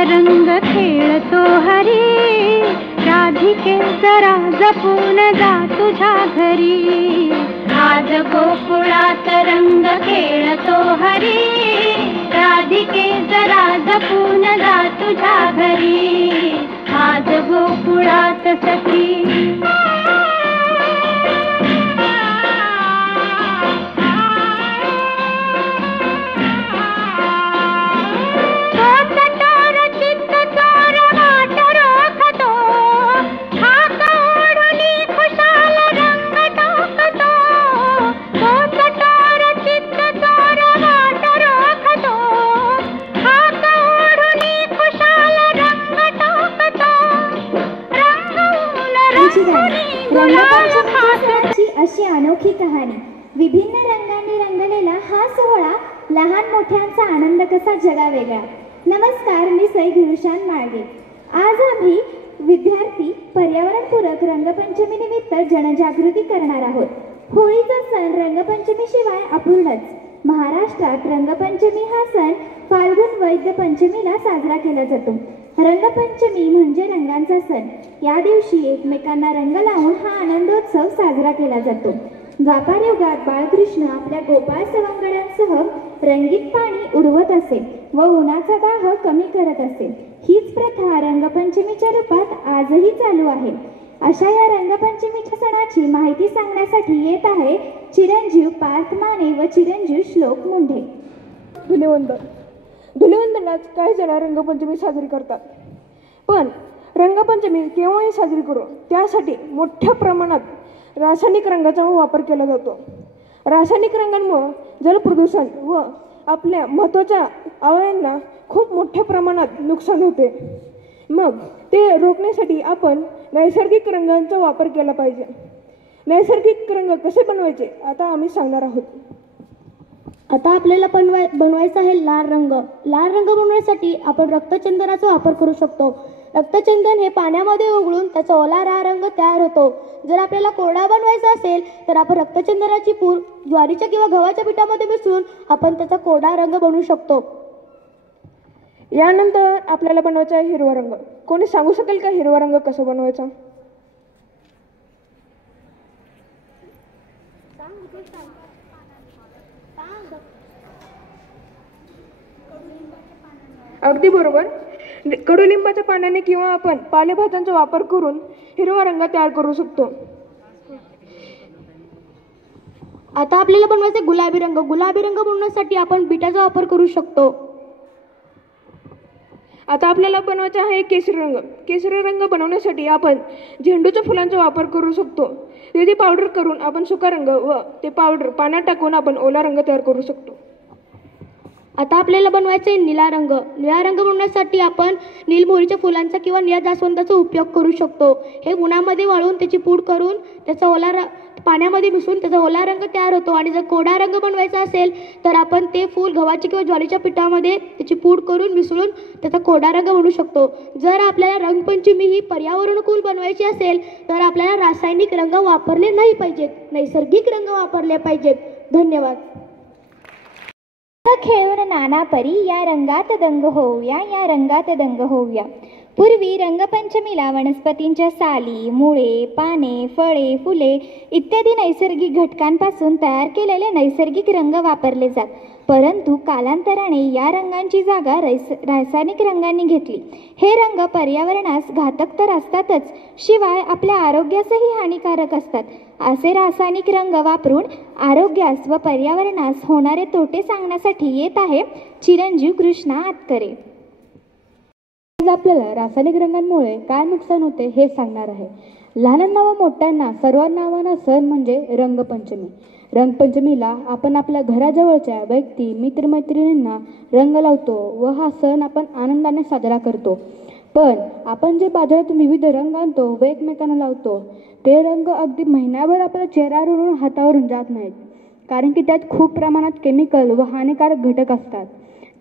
रंग खेळतो हरी, राधिके जरा जपून जा तुझ्या घरी. आज गोकुळात रंग खेळतो हरी, राधिके जरा जपून जा तुझ्या घरी. आज गोकुळात सखी अशी अनोखी कहाणी. विभिन्न रंगांनी रंगलेला हा सोहळा, लहान मोठ्यांचा आनंद कसा जगा वेगळा. नमस्कार, मी सई गुरुशान माळगे. आज आम्ही विद्यार्थी पर्यावरणपूरक रंगपंचमी निमित्त जनजागृती करणार आहोत. होळीचा सण रंगपंचमीशिवाय अपूर्णच. महाराष्ट्रात रंगपंचमी हा सण फाल्गुन वैद्य पंचमीला साजरा केला जातो. रंगपंचमी म्हणजे रंगांचा सण. या दिवशी एकमेकांना रंग लावून हा आनंदोत्सव साजरा केला जातो. द्वापार युगात बाळकृष्ण आपल्या गोपाळ सवंगड्यांसह रंगीत पाणी उडवत असे व उन्हाचा दाह कमी करत असे. हीच प्रथा रंगपंचमीच्या रूपात आजही चालू आहे. अशा या रंगपंचमीच्या सणाची माहिती सांगण्यासाठी येत आहे चिरंजीव पार्थ माने व चिरंजीव श्लोक मुंढे. धुलिवंदनात काही जण रंगपंचमी साजरी करतात, पण रंगपंचमी केव्हाही साजरी करू त्यासाठी मोठ्या प्रमाणात रासायनिक रंगाचा वापर केला जातो. रासायनिक रंगांमुळे जलप्रदूषण व आपल्या महत्त्वाच्या अवयवांना खूप मोठ्या प्रमाणात नुकसान होते. मग ते रोखण्यासाठी आपण नैसर्गिक रंगांचा वापर केला पाहिजे. नैसर्गिक रंग कसे बनवायचे आता आम्ही सांगणार आहोत. आता आपल्याला बनवायचा आहे लाल रंग. लाल रंग बनवण्यासाठी आपण रक्तचंदनाचा वापर करू शकतो. रक्तचंदन हे पाण्यामध्ये उघळून त्याचा ओला लाल रंग तयार होतो. जर आपल्याला कोरडा बनवायचा असेल तर आपण रक्तचंदनाची पूड ज्वारीच्या किंवा गव्हाच्या पिठामध्ये मिसळून आपण त्याचा कोरडा रंग बनवू शकतो. यानंतर आपल्याला बनवायचा आहे हिरवा रंग. कोणी सांगू शकेल का हिरवा रंग कसा बनवायचा? अगदी बरोबर. कडुलिंबाच्या पाण्याने किंवा आपण पालेभाज्यांचा वापर करून हिरवा रंग तयार करू शकतो. आता आपल्याला बनवायचा गुलाबी रंग. गुलाबी रंग बनवण्यासाठी आपण बिटाचा वापर करू शकतो. आता आपल्याला बनवायचा आहे केशरी रंग. केशरी रंग बनवण्यासाठी आपण झेंडूच्या फुलांचा वापर करू शकतो. त्याची पावडर करून आपण सुका रंग व ते पावडर पाण्यात टाकून आपण ओला रंग तयार करू शकतो. आता आपल्याला बनवायचा आहे निळा रंग. निळा रंग बनवण्यासाठी आपण नीलमोहरीच्या फुलांचा किंवा निळ्या जास्वंदाचा उपयोग करू शकतो. हे उन्हामध्ये वाळून त्याची पूड करून त्याचा पाण्यामध्ये मिसळून त्याचा ओला रंग तयार होतो. आणि जर कोरडा रंग बनवायचा असेल तर आपण ते फूल गव्हाच्या किंवा ज्वारीच्या पिठामध्ये त्याची पूड करून मिसळून त्याचा कोरडा रंग बनवू शकतो. जर आपल्याला रंगपंचमी ही पर्यावरणपूरक बनवायची असेल तर आपल्याला रासायनिक रंग वापरले नाही पाहिजेत, नैसर्गिक रंग वापरले पाहिजेत. धन्यवाद. खेळून नाना परी या रंगात दंग होऊया, या रंगात दंग होऊया. पूर्वी रंगपंचमीला वनस्पतींच्या साली, मुळे, पाने, फळे, फुले इत्यादी नैसर्गिक घटकांपासून तयार केलेले नैसर्गिक रंग वापरले जात. परंतु कालांतराने या रंगांची जागा रासायनिक रंगांनी घेतली. हे रंग पर्यावरणास घातक तर असतातच, शिवाय आपल्या आरोग्यासही हानिकारक असतात. असे रासायनिक रंग वापरून आरोग्यास व पर्यावरणास होणारे तोटे सांगण्यासाठी येत आहे चिरंजीव कृष्णा आतकरे. आपल्याला रासायनिक रंगांमुळे काय नुकसान होते हे सांगणार आहे. लहानांना व मोठ्यांना सर्वांना आव्हाना सण म्हणजे रंगपंचमी. रंगपंचमीला आपण आपल्या घराजवळच्या व्यक्ती, मित्रमैत्रिणींना रंग लावतो व हा सण आपण आनंदाने साजरा करतो. पण आपण जे बाजारातून विविध रंग आणतो व एकमेकांना लावतो ते रंग अगदी महिन्याभर आपल्या चेहऱ्यावरून हातावरून जात नाहीत, कारण की त्यात खूप प्रमाणात केमिकल व हानिकारक घटक असतात.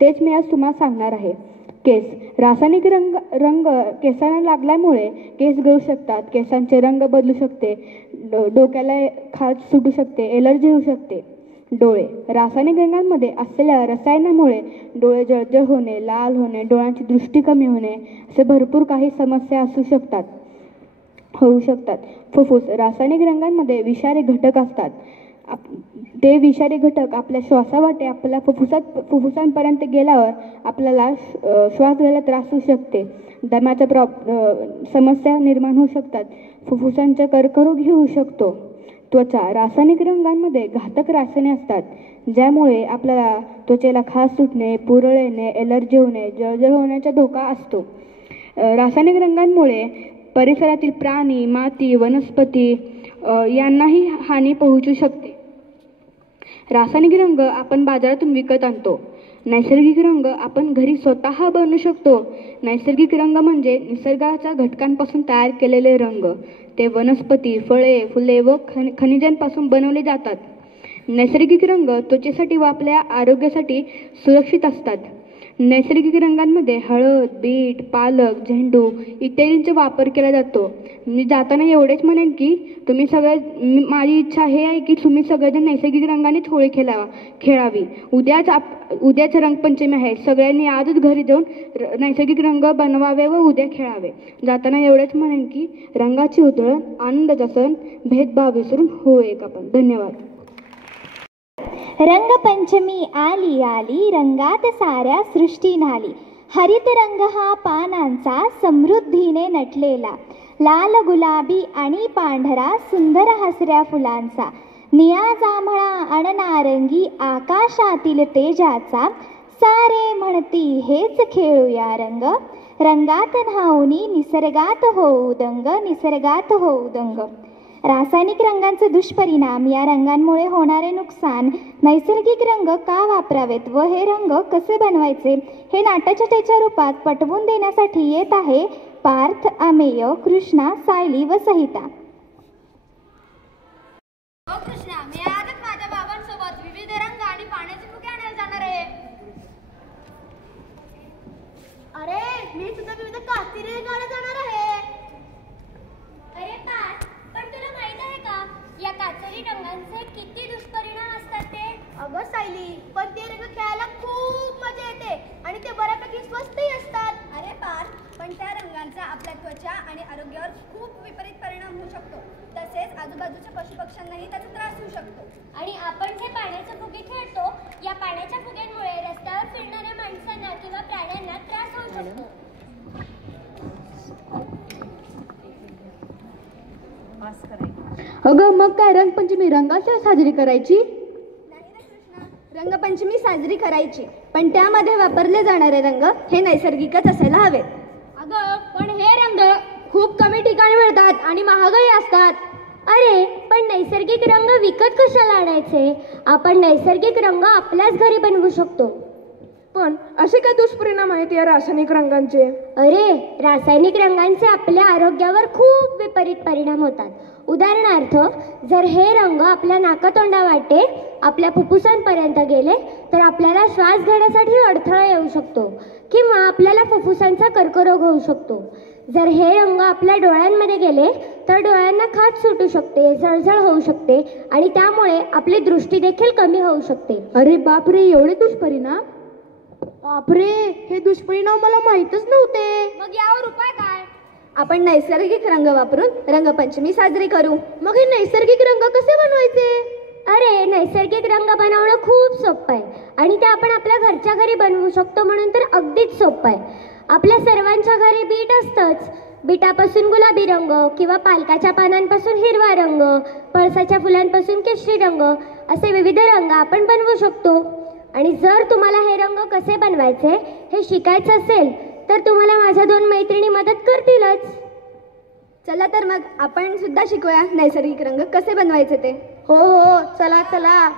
तेच मी आज तुम्हाला सांगणार आहे. केस. रासायनिक रंग केसांना लागल्यामुळे केस गळू शकतात, केसांचे रंग बदलू शकते, डोक्याला खाज सुटू शकते, एलर्जी होऊ शकते. डोळे. रासायनिक रंगांमध्ये असलेल्या रसायनामुळे डोळे जळजळ होणे, लाल होणे, डोळ्यांची दृष्टी कमी होणे असे भरपूर काही समस्या होऊ शकतात. फुफ्फुस. रासायनिक रंगांमध्ये विषारी घटक असतात. ते विषारी घटक आपल्या श्वासावाटे आपल्या फुफ्फुसांपर्यंत गेल्यावर आपल्याला श्वास घ्यायला त्रास होऊ शकते. दम्याच्या समस्या निर्माण होऊ शकतात. फुफ्फुसांचा कर्करोग होऊ शकतो. त्वचा. रासायनिक रंगांमध्ये घातक रसायने असतात ज्यामुळे आपल्याला त्वचेला खाज सुटणे, पुरळ येणे, एलर्जी होणे, जळजळ होण्याचा धोका असतो. रासायनिक रंगांमुळे परिसरातील प्राणी, माती, वनस्पती यांनाही हानी पोहोचू शकते. रासायनिक रंग आपण बाजारातून विकत आणतो. नैसर्गिक रंग आपण घरी स्वतः बनवू शकतो. नैसर्गिक रंग म्हणजे निसर्गाच्या घटकांपासून तयार केलेले रंग. ते वनस्पती, फळे, फुले व खनिजांपासून बनवले जातात. नैसर्गिक रंग त्वचेसाठी व आपल्या आरोग्यासाठी सुरक्षित असतात. नैसर्गिक रंगांमध्ये हळद, बीट, पालक, झेंडू इत्यादींचा वापर केला जातो. मी जाताना एवढेच म्हणेन की माझी इच्छा हे आहे की तुम्ही सगळेजण नैसर्गिक रंगानेच होळी खेळावी. उद्याच रंगपंचमी आहे. सगळ्यांनी आजच घरी जाऊन नैसर्गिक रंग बनवावे व उद्या खेळावे. जाताना एवढेच म्हणेन की रंगाची उधळण, आनंदाचा सण, भेदभाव विसरून हो एक आपण. धन्यवाद. रंगपंचमी आली आली, रंगात साऱ्या सृष्टी न्हाली. हरित रंग हा पानांचा समृद्धीने नटलेला, लाल, गुलाबी आणि पांढरा सुंदर हसऱ्या फुलांचा, निळा, जांभळा अन नारंगी आकाशातील तेजाचा. सारे म्हणती हेच खेळूया रंग, रंगात न्हाऊनी निसर्गात होऊ दंग, निसर्गात होऊ दंग. रासायनिक रंगांचे दुष्परिणाम, या रंगांमुळे होणारे नुकसान, नैसर्गिक रंग का वापरावेत व हे रंग कसे बनवायचे हे नाट्यछटेच्या रूपात पटवून देण्यासाठी येत आहे पार्थ, अमेय, कृष्णा, सायली व सहिता. कृष्णा, मी आजच माझ्या बाबांसोबत विविध रंग आणि पाण्याचे फुगे आणायला जाणार आहे. अरे, मी सुद्धा विविध कास्तिरी रंगाला जाणार आहे. अरे पार्थ, पण तुला माहित आहे का या काचरी रंगांचे किती दुष्परिणाम असतात ते? अगं सायली, पण ते रंग खेळायला खूप मजा येते आणि ते बऱ्यापैकी स्वस्तही असतात. अरे पार्थ, पण त्या रंगांचा आपल्या त्वचा आणि आरोग्यावर खूप विपरीत परिणाम होऊ शकतो. तसेच आजूबाजूच्या पशुपक्ष्यांनाही त्याचा त्रास होऊ शकतो. आणि आपण जे पाण्याचे फुगे खेळतो, या पाण्याच्या फुग्यांमुळे रस्त्यावर फिरणाऱ्या माणसांना किंवा प्राण्यांना त्रास होऊ शकतो. अगं, मग काय रंगपंचमी रंगाशिवाय साजरी करायची? रंगपंचमी साजरी करायची, पण त्यामध्ये वापरले जाणारे रंग हे नैसर्गिकच असायला हवेत. अगं, पण हे रंग खूप कमी ठिकाणी मिळतात आणि महागही असतात. अरे, पण नैसर्गिक रंग विकत कशाला आणायचे? आपण नैसर्गिक रंग आपल्याच घरी बनवू शकतो. पण असे काय दुष्परिणाम आहेत या रासायनिक रंगांचे? अरे, रासायनिक रंगांचे आपल्या आरोग्यावर खूप विपरीत परिणाम होतात. उदाहरणार्थ, जर हे रंग आपल्या नाकातोंडावाटे आपल्या फुफ्फुसांपर्यंत गेले तर आपल्याला श्वास घेण्यासाठी अडथळा येऊ शकतो किंवा आपल्याला फुफ्फुसांचा कर्करोग होऊ शकतो. जर हे रंग आपल्या डोळ्यांमध्ये गेले तर डोळ्यांना खाज सुटू शकते, जळजळ होऊ शकते आणि त्यामुळे आपली दृष्टी देखील कमी होऊ शकते. अरे बापरे, एवढे दुष्परिणाम? बापरे, हे दुष्परिणाम मला माहीतच नव्हते. मग यावर उपाय काय? आपण नैसर्गिक रंग वापरून रंगपंचमी साजरी करू. मग हे नैसर्गिक रंग कसे बनवायचे? अरे, नैसर्गिक रंग बनवणं खूप सोपं आहे आणि ते आपण आपल्या घरच्या घरी बनवू शकतो, म्हणून तर अगदीच सोपं आहे. आपल्या सर्वांच्या घरी बीट असतंच. बीटापासून गुलाबी रंग किंवा पालकाच्या पानांपासून हिरवा रंग, पळसाच्या फुलांपासून केशरी रंग असे विविध रंग आपण बनवू शकतो. आणि जर तुम्हाला हे रंग कसे बनवायचे हे शिकायचं असेल तर तुम्हाला माझ्या 2 मैत्रिणी मदत करतीलच. चला तर मग आपण सुद्धा शिकूया नैसर्गिक रंग कसे बनवायचे ते. हो हो, चला चला.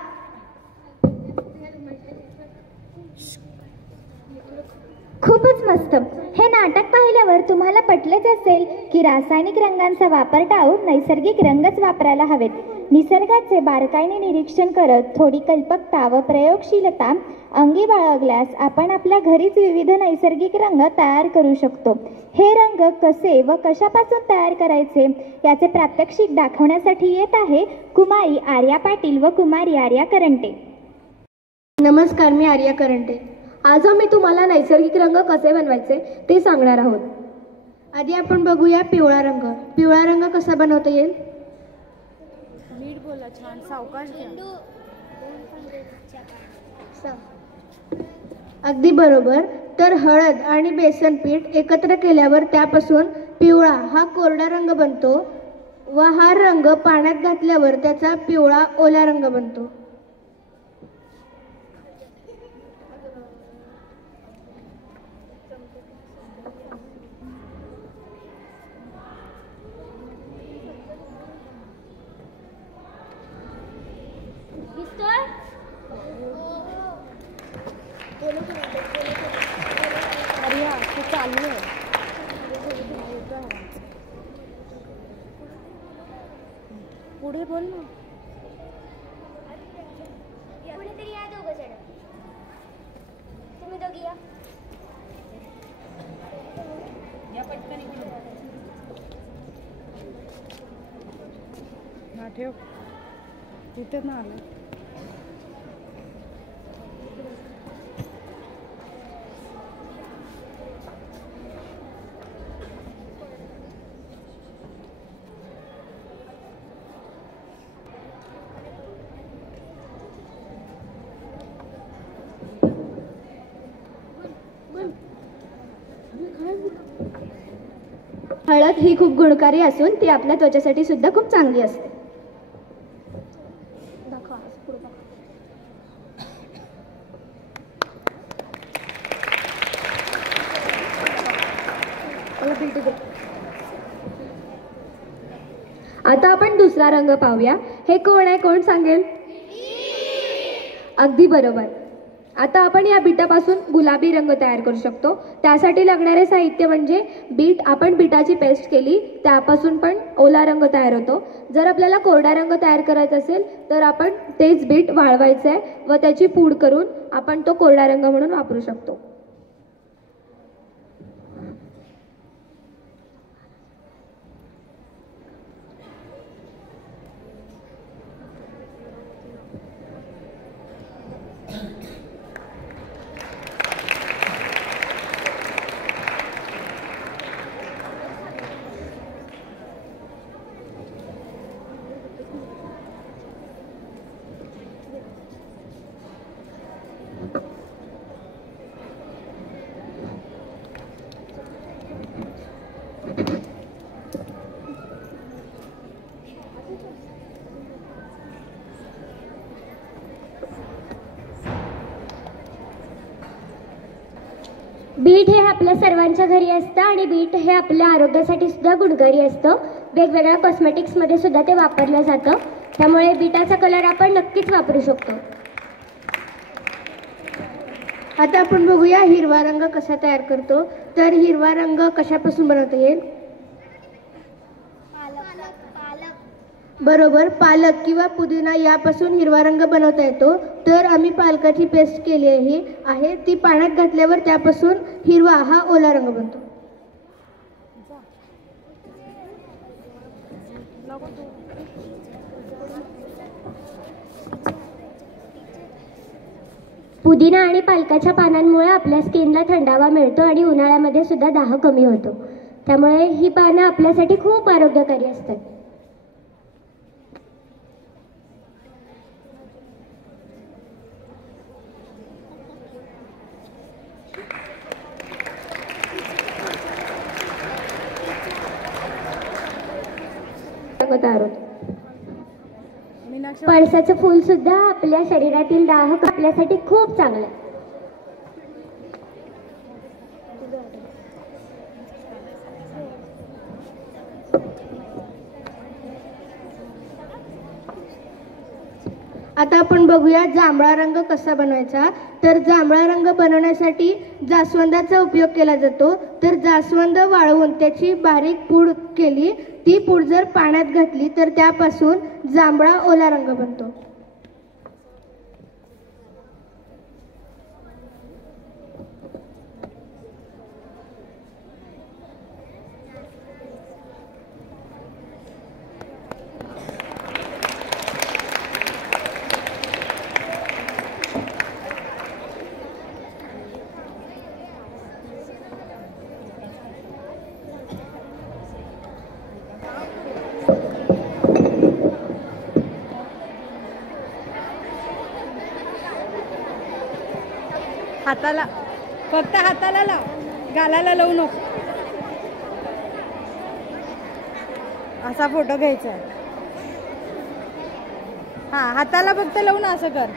खूपच मस्त. हे नाटक पाहिल्यावर तुम्हाला पटलेच असेल की रासायनिक रंगांचा वापर टाळून नैसर्गिक रंगच वापरायला हवेत. निसर्गाचे बारकाईने निरीक्षण करत थोडी कल्पकता व प्रयोगशीलता अंगी बाळगल्यास आपण आपल्या घरीच विविध नैसर्गिक रंग तयार करू शकतो. हे रंग कसे व कशापासून तयार करायचे याचे प्रात्यक्षिक दाखवण्यासाठी येत आहे कुमारी आर्या पाटील व कुमारी आर्या करंटे. नमस्कार, मी आर्या करंटे. आज आम्ही तुम्हाला नैसर्गिक रंग कसे बनवायचे ते सांगणार आहोत. आधी आपण बघूया पिवळा रंग. पिवळा रंग कसा बनवता येईल? अगदी बरोबर. तर हळद आणि बेसन पीठ एकत्र केल्यावर त्यापासून पिवळा हा कोरडा रंग बनतो व हा रंग पाण्यात घातल्यावर त्याचा पिवळा ओला रंग बनतो. पुढे बोल ना. कुणीतरी या दोघं जण. तुम्ही दोघी या. पटकन ठेव तिथे ना आलं. हळद ही खूप गुणकारी असून ती आपल्या त्वचेसाठी सुद्धा खूप चांगली असते. आता आपण दुसरा रंग पाहूया. हे कोण आहे, कोण सांगेल? अगदी बरोबर. आता आपण या बीटापासून गुलाबी रंग तयार करू शकतो. त्यासाठी लागणारे साहित्य म्हणजे बीट. आपण बीटाची पेस्ट केली त्यापासून पण ओला रंग तयार होतो. जर आपल्याला कोरडा रंग तयार करायचा असेल तर आपण तेच बीट वाळवायचं आहे व त्याची पूड करून आपण तो कोरडा रंग म्हणून वापरू शकतो. बीट हे आपल्या सर्वांच्या घरी असतं आणि बीट हे आपल्या आरोग्यासाठी सुद्धा गुणकारी असतं. वेगवेगळ्या कॉस्मेटिक्समध्ये सुद्धा ते वापरलं जातं. त्यामुळे बीटाचा कलर आपण नक्कीच वापरू शकतो. आता आपण बघूया हिरवा रंग कसा तयार करतो. तर हिरवा रंग कशापासून बनवता येईल? बरोबर, पालक किंवा पुदिना यापासून हिरवा रंग बनवता येतो. तर आम्ही पालकाची पेस्ट केली आहे ती पाण्यात घातल्यावर त्यापासून हिरवा हा ओला रंग बनतो. पुदिना आणि पालकाच्या पानांमुळे आपल्या स्किनला थंडावा मिळतो आणि उन्हाळ्यामध्ये सुद्धा दाह कमी होतो. त्यामुळे ही पानं आपल्यासाठी खूप आरोग्यकारी असतात. पळसाचं फूल सुद्धा आपल्या शरीरातील दाह आपल्यासाठी खूप चांगलं आहे. आता आपण बघूया जांभळा रंग कसा बनवायचा. तर जांभळा रंग बनवण्यासाठी जास्वंदाचा उपयोग केला जातो. तर जास्वंद वाळवून त्याची बारीक पूड केली ती पूड जर पाण्यात घातली तर त्यापासून जांभळा ओला रंग बनतो. हाताला फक्त हाताला लाव, गालाला लावू नको. असा फोटो घ्यायचा आहे. हा, हाताला फक्त लावून असं कर.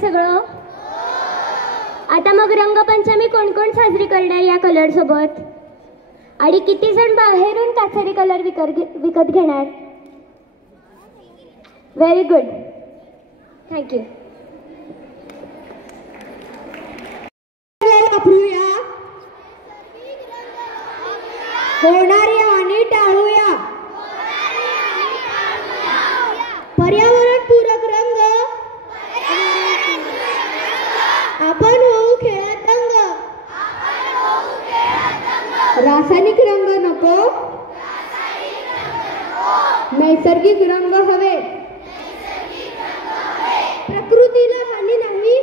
सगळं आता मग रंगपंचमी कोण कोण साजरी करणार या कलर सोबत, आणि किती जण बाहेरून काचरी कलर विकत घेणार? Very good, thank you. वापरूया, होणारी हानी टाळूया, पर्यावरण पूरक रंग आपण होऊ खेळत रंग. रासायनिक रंग नको, नैसर्गिक रंग हवे. प्रकृतीला हानी नाही,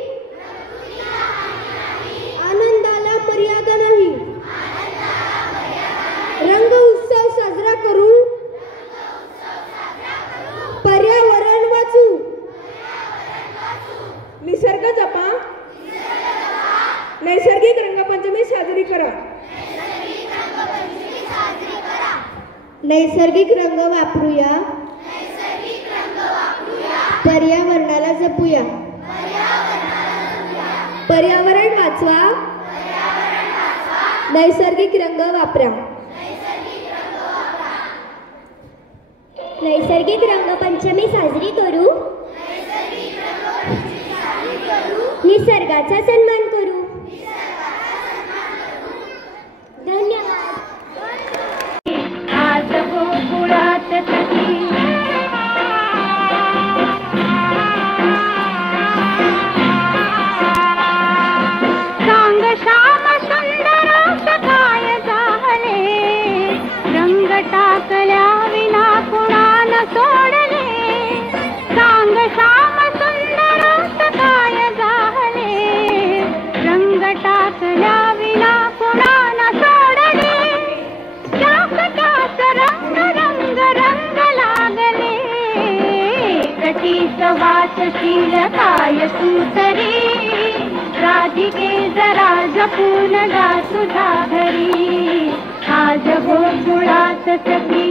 आनंदाला मर्यादा नाही. रंग उत्सव साजरा करू, पर्यावरण वाचू. निसर्ग जपा, नैसर्गिक रंगपंचमी साजरी करा. नैसर्गिक रंग वापरूया, पर्यावरणाला जपूया. पर्यावरण वाचवा, नैसर्गिक रंग वापरा. नैसर्गिक रंगपंचमी साजरी करू, निसर्गाचा सन्मान करू. धन्यवाद. आज गोकुळात सखी सांग श्याम सुंदर सखाय झाले, रंग टाकल्या विना कुणान सोडले. सांग श्याम सुंदर सखाय झाले, रंग टाकल्या विना कुणान सोडले. त्यास त्यास रंग रंग रंग लागले, कटीस वाचशील काय सुतरी. राधिके जरा जपून जा तुझ्या घरी, आज गोकुळात सखी.